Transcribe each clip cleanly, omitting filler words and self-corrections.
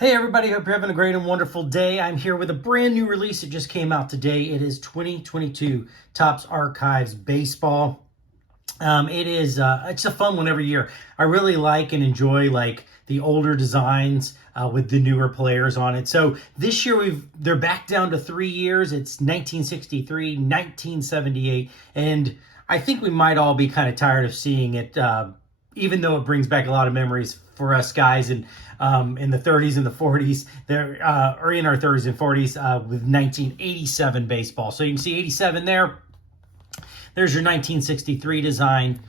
Hey everybody, hope you're having a great and wonderful day. I'm here with a brand new release that just came out today. It is 2022 Topps Archives Baseball. It's a fun one every year. I really like and enjoy the older designs with the newer players on it. So this year they're back down to 3 years. It's 1963, 1978, and I think we might all be kind of tired of seeing it, even though it brings back a lot of memories for us guys and in the 30s and the 40s, or in our 30s and 40s with 1987 baseball. So you can see 87 there. There's your 1963 design.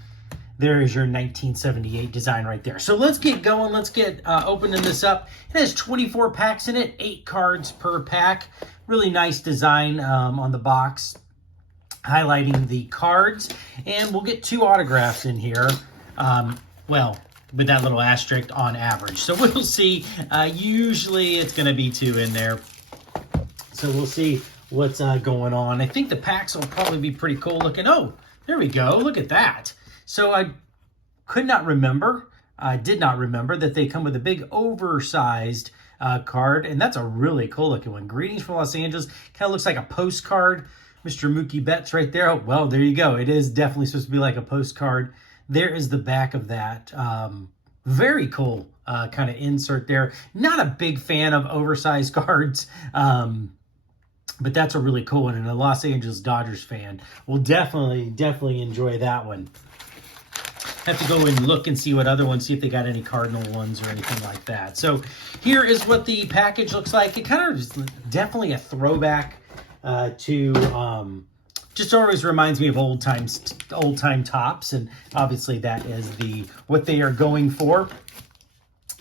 There is your 1978 design right there. So let's get going. Let's get opening this up. It has 24 packs in it, 8 cards per pack. Really nice design on the box, highlighting the cards. And we'll get 2 autographs in here. With that little asterisk on average. So we'll see. Usually it's going to be 2 in there. So we'll see what's going on. I think the packs will probably be pretty cool looking. Oh, there we go. Look at that. So I did not remember that they come with a big oversized card. And that's a really cool looking one. Greetings from Los Angeles. Kind of looks like a postcard. Mr. Mookie Betts right there. Oh, well, there you go. It is definitely supposed to be like a postcard. There is the back of that. Very cool kind of insert there. Not a big fan of oversized cards, but that's a really cool one. And a Los Angeles Dodgers fan will definitely enjoy that one. Have to go and look and see what other ones, see if they got any Cardinal ones or anything like that. So here is what the package looks like. It kind of is definitely a throwback to... just always reminds me of old time Topps, and obviously that is what they are going for.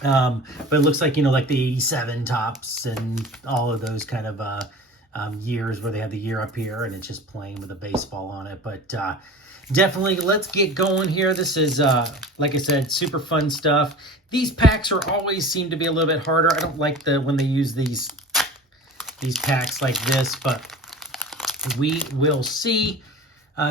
But it looks like, like the 87 Topps and all of those kind of years where they have the year up here and it's just playing with a baseball on it. But definitely, let's get going here. This is, like I said, super fun stuff. These packs always seem to be a little bit harder. I don't like when they use these packs like this, but we will see.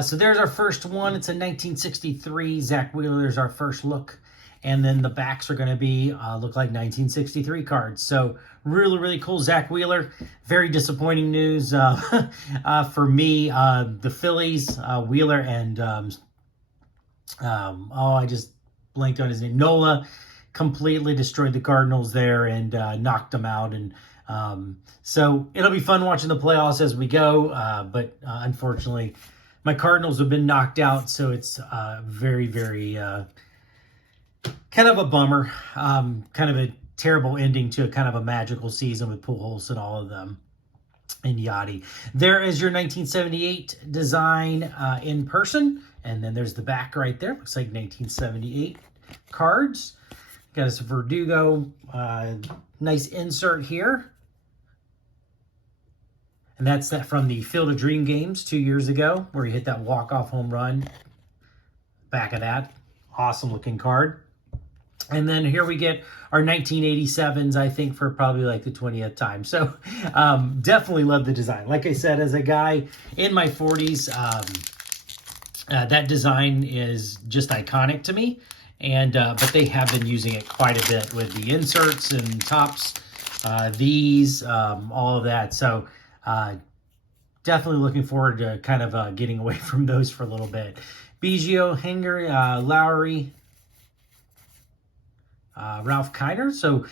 So there's our first one. It's a 1963 Zach Wheeler. There's our first look. And then the backs are going to be look like 1963 cards. So really cool. Zach Wheeler. Very disappointing news for me. The Phillies, Wheeler and I just blanked on his name. Nola completely destroyed the Cardinals there and knocked them out. And so it'll be fun watching the playoffs as we go, but unfortunately my Cardinals have been knocked out, so it's very kind of a bummer, kind of a terrible ending to a kind of a magical season with Pujols and all of them and Yachty. There is your 1978 design in person, and then there's the back right there. Looks like 1978 cards. Got us a Verdugo, nice insert here. And that's that from the Field of Dream games 2 years ago, where he hit that walk-off home run. Back of that. Awesome looking card. And then here we get our 1987s, I think, for probably like the 20th time. So definitely love the design. Like I said, as a guy in my 40s, that design is just iconic to me. And but they have been using it quite a bit with the inserts and Topps, all of that. So definitely looking forward to kind of getting away from those for a little bit. Biggio, Hanger, Lowry, Ralph Kiner. So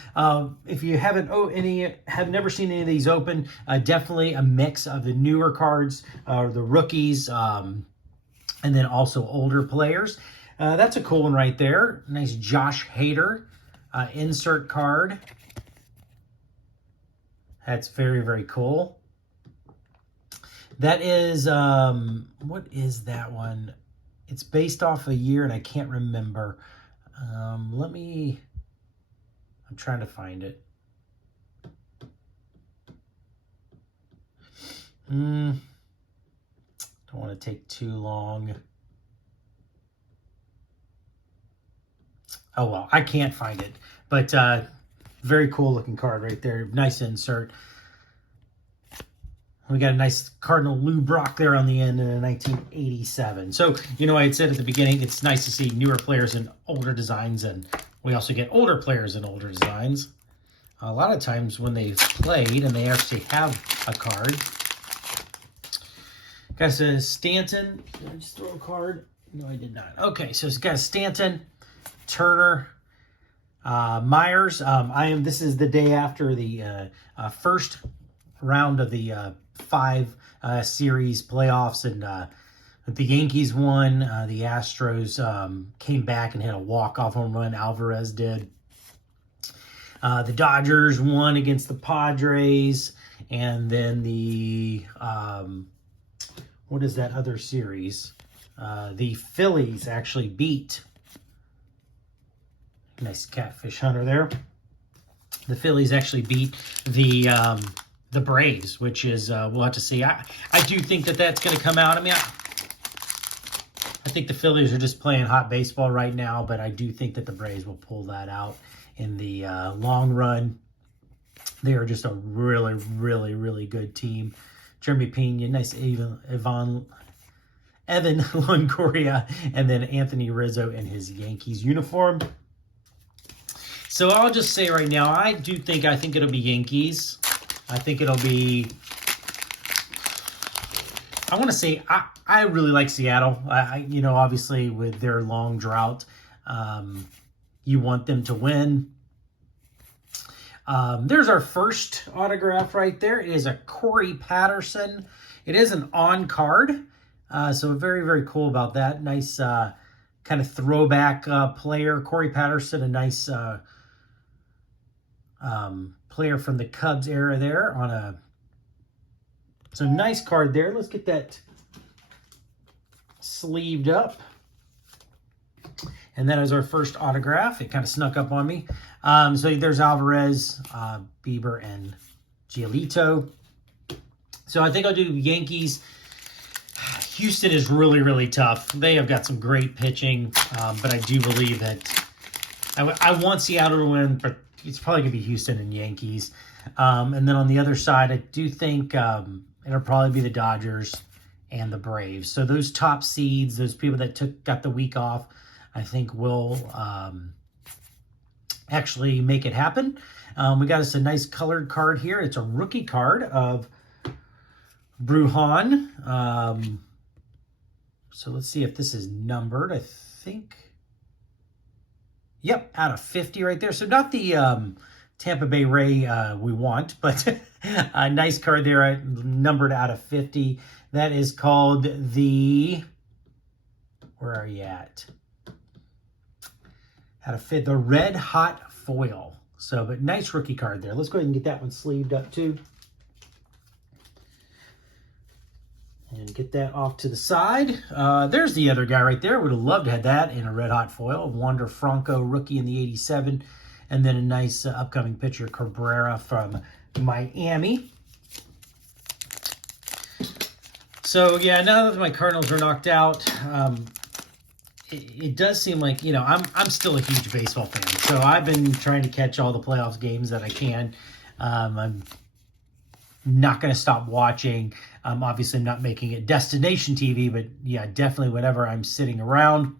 if you have never seen any of these open, definitely a mix of the newer cards, the rookies, and then also older players. That's a cool one right there. Nice Josh Hader insert card. That's very cool. That is, what is that one? It's based off a year and I can't remember. I'm trying to find it. Don't want to take too long. Oh, well, I can't find it. But very cool looking card right there. Nice insert. We got a nice Cardinal Lou Brock there on the end in a 1987. So, I had said at the beginning, it's nice to see newer players in older designs, and we also get older players in older designs. a lot of times when they've played and they actually have a card. Got a Stanton. Did I just throw a card? No, I did not. Okay, so it's got a Stanton, Turner, Myers. This is the day after the first round of the 5 series playoffs, and the Yankees won. The Astros came back and hit a walk-off home run. Alvarez did. The Dodgers won against the Padres, and then the what is that other series? The Phillies actually beat. Nice catfish hunter there. The Phillies actually beat the Braves, which is we'll have to see. I do think that that's going to come out. I mean, I think the Phillies are just playing hot baseball right now, but I do think that the Braves will pull that out in the long run. They are just a really, really, really good team. Jeremy Pena, nice Evan Longoria, and then Anthony Rizzo in his Yankees uniform. So I'll just say right now, I think it'll be Yankees. I think it'll be, I want to say, I really like Seattle. Obviously with their long drought, you want them to win. There's our first autograph right there. It is a Corey Patterson. It is an on card. So very, very cool about that. Nice kind of throwback player. Corey Patterson, a nice player from the Cubs era there on a, so nice card there. Let's get that sleeved up. And that is our first autograph. It kind of snuck up on me. So there's Alvarez, Bieber, and Giolito. So I think I'll do Yankees. Houston is really, really tough. They have got some great pitching, but I do believe that I want Seattle to win, but it's probably going to be Houston and Yankees. And then on the other side, I do think it'll probably be the Dodgers and the Braves. So those top seeds, those people that got the week off, I think will actually make it happen. We got us a nice colored card here. It's a rookie card of Brujan. So let's see if this is numbered. I think, yep, out of 50 right there. So not the Tampa Bay Ray we want, but a nice card there, numbered out of 50. That is called the, where are you at? How to fit the Red Hot Foil. So, but nice rookie card there. Let's go ahead and get that one sleeved up too. And get that off to the side. There's the other guy right there. Would have loved to have that in a Red Hot Foil. Wander Franco, rookie in the 87. And then a nice upcoming pitcher, Cabrera from Miami. So, yeah, now that my Cardinals are knocked out, it does seem like, I'm still a huge baseball fan. So I've been trying to catch all the playoffs games that I can. I'm not going to stop watching. Obviously, I'm not making it destination TV, but yeah, definitely whenever I'm sitting around,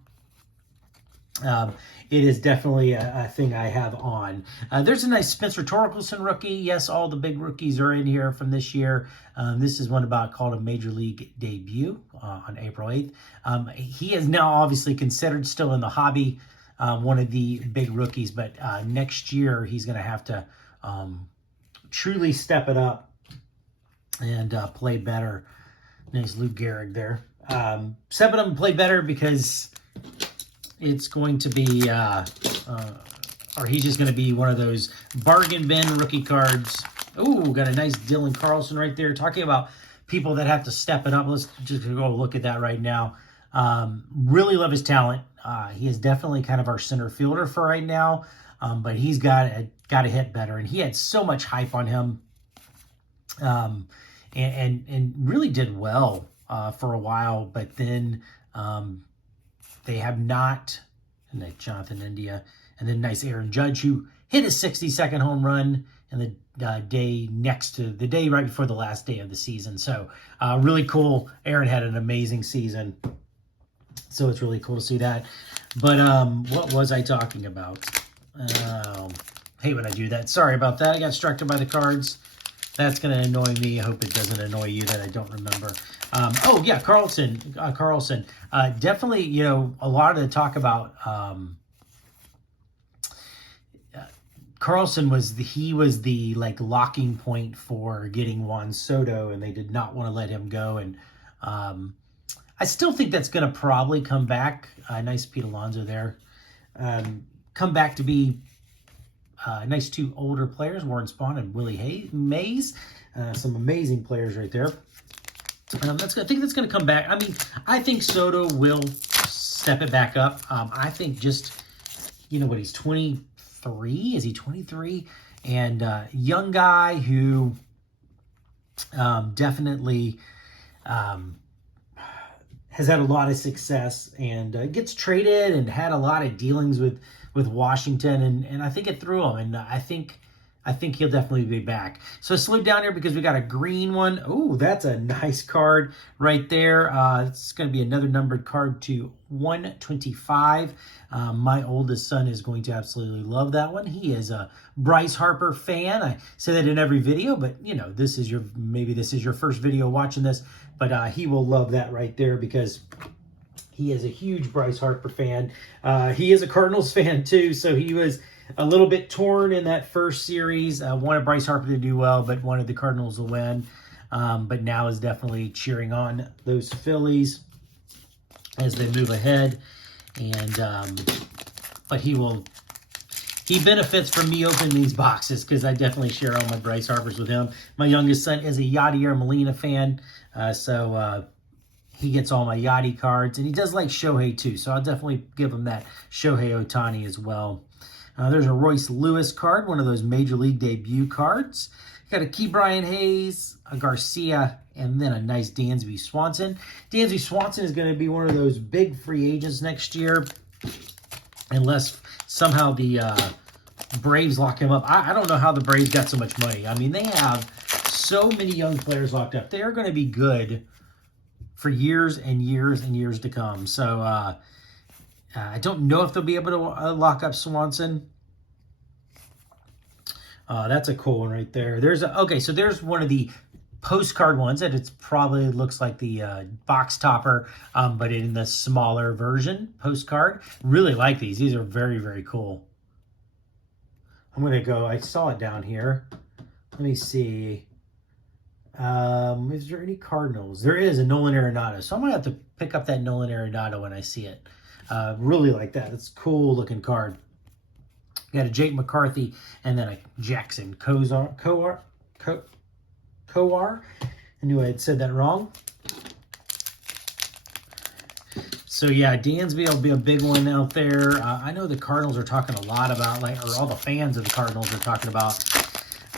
it is definitely a thing I have on. There's a nice Spencer Torkelson rookie. Yes, all the big rookies are in here from this year. This is one called a Major League debut on April 8th. He is now obviously considered still in the hobby, one of the big rookies, but next year he's going to have to truly step it up and play better. Nice Lou Gehrig there. Step it up and play better because it's going to be, or he's just going to be one of those bargain bin rookie cards. Ooh, got a nice Dylan Carlson right there. Talking about people that have to step it up. Let's just go look at that right now. Really love his talent. He is definitely kind of our center fielder for right now, but he's got to hit better. And he had so much hype on him. And really did well for a while, but then they have not, and then Jonathan India, and then nice Aaron Judge, who hit his 62nd home run in the day right before the last day of the season. So really cool. Aaron had an amazing season, so it's really cool to see that. But what was I talking about? hate when I do that. Sorry about that. I got distracted by the cards. That's going to annoy me. I hope it doesn't annoy you that I don't remember. Oh, yeah, Carlson. Definitely, you know, a lot of the talk about Carlson was the like locking point for getting Juan Soto, and they did not want to let him go. And I still think that's going to probably come back. Nice Pete Alonso there. Come back to be nice two older players, Warren Spahn and Willie Mays. Some amazing players right there. I think that's going to come back. I mean, I think Soto will step it back up. I think just, you know what, he's 23? Is he 23? And young guy who definitely has had a lot of success and gets traded and had a lot of dealings with Washington, and I think it threw him, and I think he'll definitely be back. So I slowed down here because we got a green one. Oh, that's a nice card right there. It's going to be another numbered card to 125. My oldest son is going to absolutely love that one. He is a Bryce Harper fan. I say that in every video, but you know, maybe this is your first video watching this, but he will love that right there because he is a huge Bryce Harper fan. He is a Cardinals fan too, so he was a little bit torn in that first series. Wanted Bryce Harper to do well, but wanted the Cardinals to win. But now is definitely cheering on those Phillies as they move ahead. And but he benefits from me opening these boxes because I definitely share all my Bryce Harpers with him. My youngest son is a Yadier Molina fan, so he gets all my Yachty cards, and he does like Shohei too, so I'll definitely give him that Shohei Ohtani as well. There's a Royce Lewis card, one of those Major League debut cards. Got a Key Brian Hayes, a Garcia, and then a nice Dansby Swanson. Dansby Swanson is going to be one of those big free agents next year, unless somehow the Braves lock him up. I don't know how the Braves got so much money. I mean, they have so many young players locked up. They are going to be good for years and years and years to come. So I don't know if they'll be able to lock up Swanson. That's a cool one right there. So there's one of the postcard ones that it's probably looks like the box topper, but in the smaller version postcard. Really like these. These are very, very cool. I'm going to go, I saw it down here. Let me see. Is there any Cardinals? There is a Nolan Arenado. So I'm going to have to pick up that Nolan Arenado when I see it. Really like that. It's a cool looking card. Got a Jake McCarthy and then a Jackson Kowar. I knew I had said that wrong. So yeah, Dansby will be a big one out there. I know the Cardinals are talking a lot about, or all the fans of the Cardinals are talking about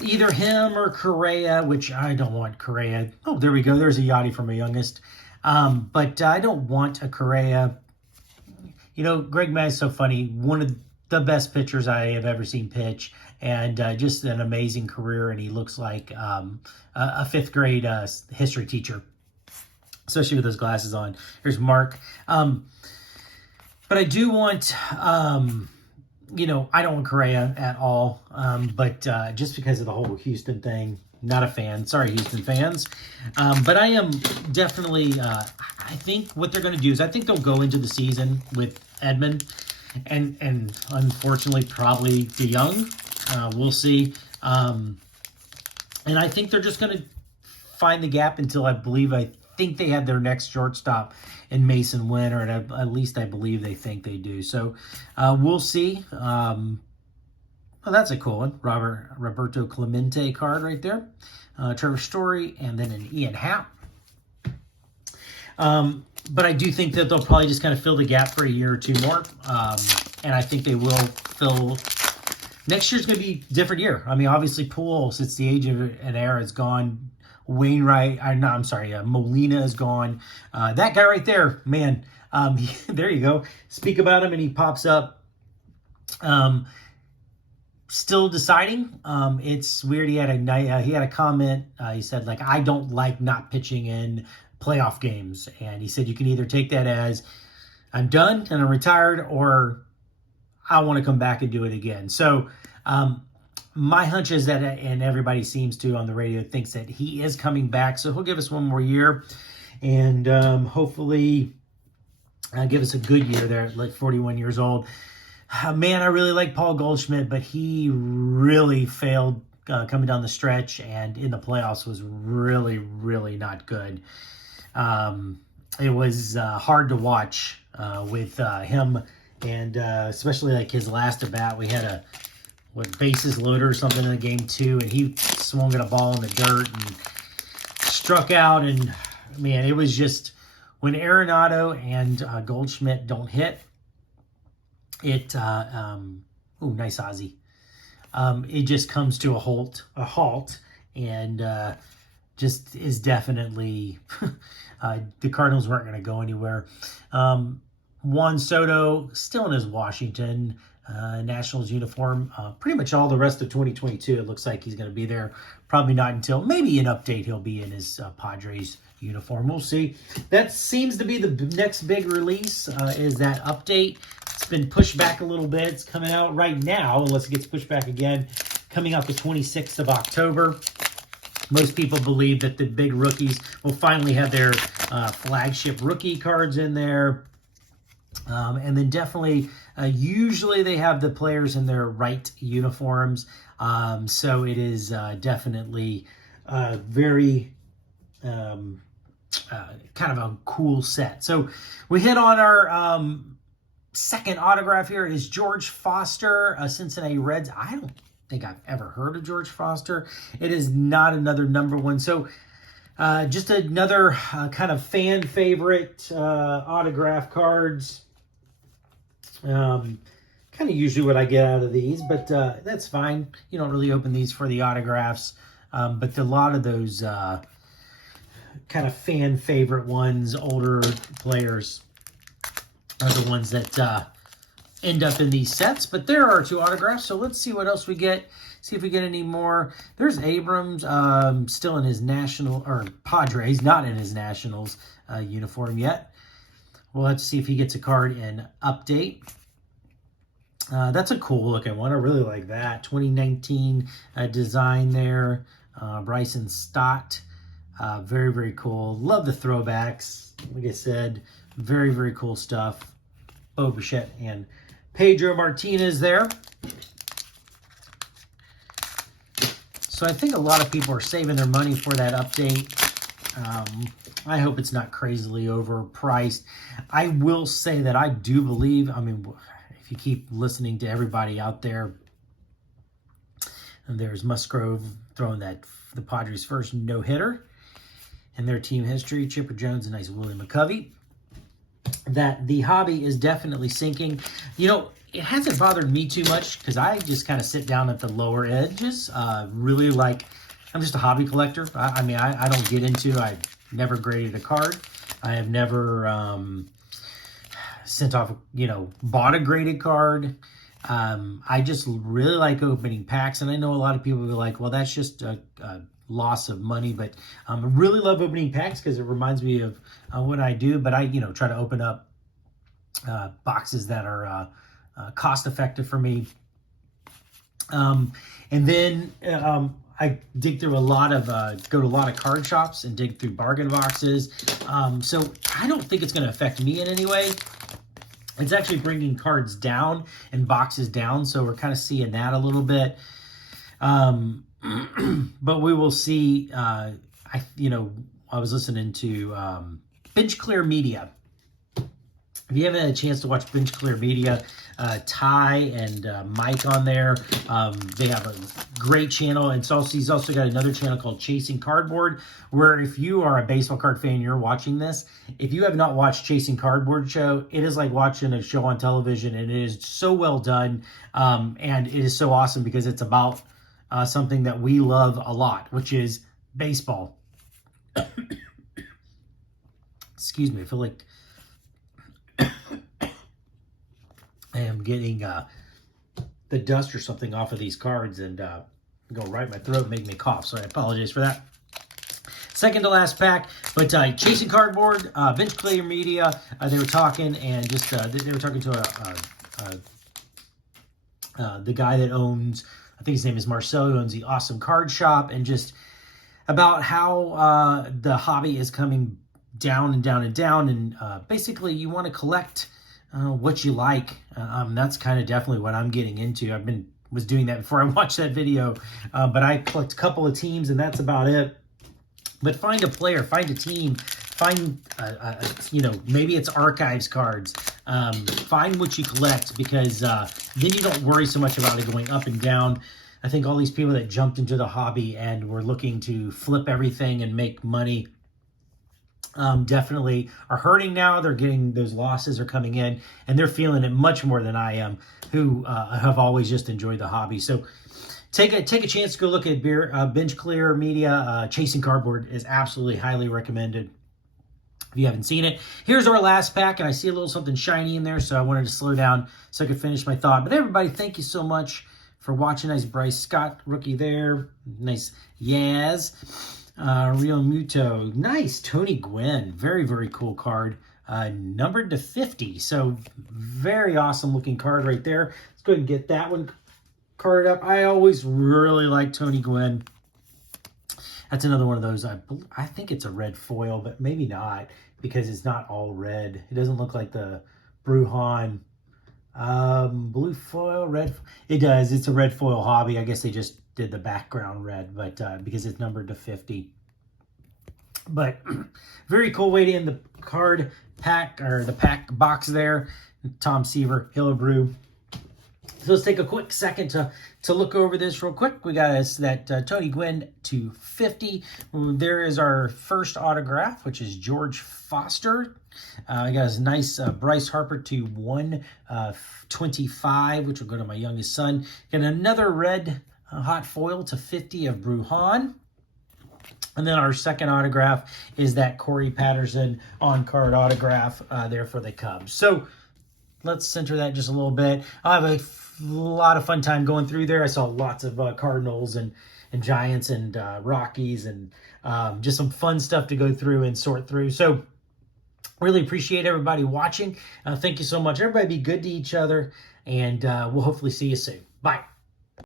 either him or Correa, which I don't want Correa. Oh, there we go. There's a Yachty for my youngest. But I don't want a Correa. You know, Greg Madd's so funny. One of the best pitchers I have ever seen pitch, and just an amazing career. And he looks like a fifth grade history teacher, especially with those glasses on. Here's Mark. But I do want, you know, I don't want Correa at all. But just because of the whole Houston thing, not a fan. Sorry, Houston fans. But I am definitely, I think what they're going to do is I think they'll go into the season with Edman and unfortunately probably DeYoung. We'll see. And I think they're just going to find the gap until I think they have their next shortstop in Mason Wynn, or at least I believe they think they do. So we'll see. Well, that's a cool one. Roberto Clemente card right there. Trevor Story, and then an Ian Happ. But I do think that they'll probably just kind of fill the gap for a year or two more. And I think they will fill. Next year's going to be a different year. I mean, obviously, Pujols, it's the age of an era, is gone. Wainwright, Molina is gone. That guy right there, man, there you go. Speak about him and he pops up. Still deciding. It's weird. He had a comment. He said, like, I don't like not pitching in playoff games. And he said, you can either take that as I'm done and I'm retired, or I want to come back and do it again. So my hunch is that, and everybody seems to on the radio, thinks that he is coming back. So he'll give us one more year, and hopefully give us a good year there at like 41 years old. Man, I really like Paul Goldschmidt, but he really failed coming down the stretch, and in the playoffs was really, really not good. It was hard to watch with him, and especially like his last at bat. We had a bases loader or something in the game 2, and he swung at a ball in the dirt and struck out. And man, it was just, when Arenado and Goldschmidt don't hit, it nice Ozzy. It just comes to a halt, and just is definitely the Cardinals weren't going to go anywhere. Juan Soto still in his Washington Nationals uniform. Pretty much all the rest of 2022, it looks like he's going to be there. Probably not until maybe an update he'll be in his Padres uniform. We'll see. That seems to be the next big release, is that update. It's been pushed back a little bit. It's coming out right now, unless it gets pushed back again, coming out the 26th of October. Most people believe that the big rookies will finally have their flagship rookie cards in there. And then definitely, usually they have the players in their right uniforms. So it is definitely very kind of a cool set. So we hit on our second autograph here. It is George Foster, Cincinnati Reds. I don't think I've ever heard of George Foster. It is not another number one. So just another kind of fan favorite autograph cards. Kind of usually what I get out of these, but that's fine. You don't really open these for the autographs, but a lot of those kind of fan favorite ones, older players, are the ones that end up in these sets. But there are 2 autographs, so let's see what else we get. See if we get any more. There's Abrams, still in his National, or Padres, not in his Nationals uniform yet. We'll have to see if he gets a card in update. That's a cool looking one. I really like that. 2019 design there. Bryson Stott. Very, very cool. Love the throwbacks. Like I said, very, very cool stuff. Bo Bichette and Pedro Martinez there. So I think a lot of people are saving their money for that update. I hope it's not crazily overpriced. I will say that I do believe, I mean, if you keep listening to everybody out there, and there's Musgrove throwing the Padres' first no-hitter in their team history. Chipper Jones, a nice Willie McCovey. That the hobby is definitely sinking. You know, it hasn't bothered me too much because I just kind of sit down at the lower edges. Really like, I'm just a hobby collector. I mean, I don't get into, I never graded a card. I have never sent off, bought a graded card. I just really like opening packs, and I know a lot of people will be like, well, that's just a loss of money, but I really love opening packs because it reminds me of what I do. But I, try to open up boxes that are cost effective for me. And then I dig through go to a lot of card shops and dig through bargain boxes. So I don't think it's going to affect me in any way. It's actually bringing cards down and boxes down. So we're kind of seeing that a little bit. But we will see. I was listening to Bench Clear Media. If you haven't had a chance to watch Bench Clear Media, Ty and Mike on there, they have a great channel. And he's also got another channel called Chasing Cardboard, where if you are a baseball card fan, you're watching this. If you have not watched Chasing Cardboard show, it is like watching a show on television, and it is so well done. And it is so awesome because it's about something that we love a lot, which is baseball. Excuse me, I feel like I am getting the dust or something off of these cards and go right in my throat and make me cough. So I apologize for that. Second to last pack, but Chasing Cardboard, Bench Clear Media, they were talking, and just they were talking to the guy that owns I think his name is Marcel, who owns the Awesome Card Shop, and just about how the hobby is coming down and down and down. And basically, you want to collect what you like. That's kind of definitely what I'm getting into. Was doing that before I watched that video, but I collect a couple of teams, and that's about it. But find a player, find a team, find, maybe it's archives cards. Find what you collect, because then you don't worry so much about it going up and down. I think all these people that jumped into the hobby and were looking to flip everything and make money definitely are hurting now. They're getting, those losses are coming in, and they're feeling it much more than I am, who have always just enjoyed the hobby. So take a chance to go look at Binge Clear Media. Chasing Cardboard is absolutely highly recommended if you haven't seen it. Here's our last pack, and I see a little something shiny in there, so I wanted to slow down so I could finish my thought. But everybody, thank you so much for watching. Nice Bryce Scott rookie there. Nice Yaz. Real Muto. Nice Tony Gwynn. Very, very cool card. Numbered to 50. So very awesome looking card right there. Let's go ahead and get that one carded up. I always really like Tony Gwynn. That's another one of those. I think it's a red foil, but maybe not, because it's not all red. It doesn't look like the Bruhan blue foil, red. It does. It's a red foil hobby. I guess they just did the background red, but because it's numbered to 50. But very cool way to end the card pack, or the pack box there. Tom Seaver, Hillebrew. So let's take a quick second to look over this real quick. We got us that Tony Gwynn to 50. There is our first autograph, which is George Foster. I got us nice Bryce Harper to 125, which will go to my youngest son. Got another red hot foil to 50 of Bruhan. And then our second autograph is that Corey Patterson on-card autograph there for the Cubs. So let's center that just a little bit. I have a lot of fun time going through there. I saw lots of Cardinals and Giants and Rockies, and just some fun stuff to go through and sort through. So really appreciate everybody watching. Thank you so much. Everybody be good to each other, and we'll hopefully see you soon. Bye.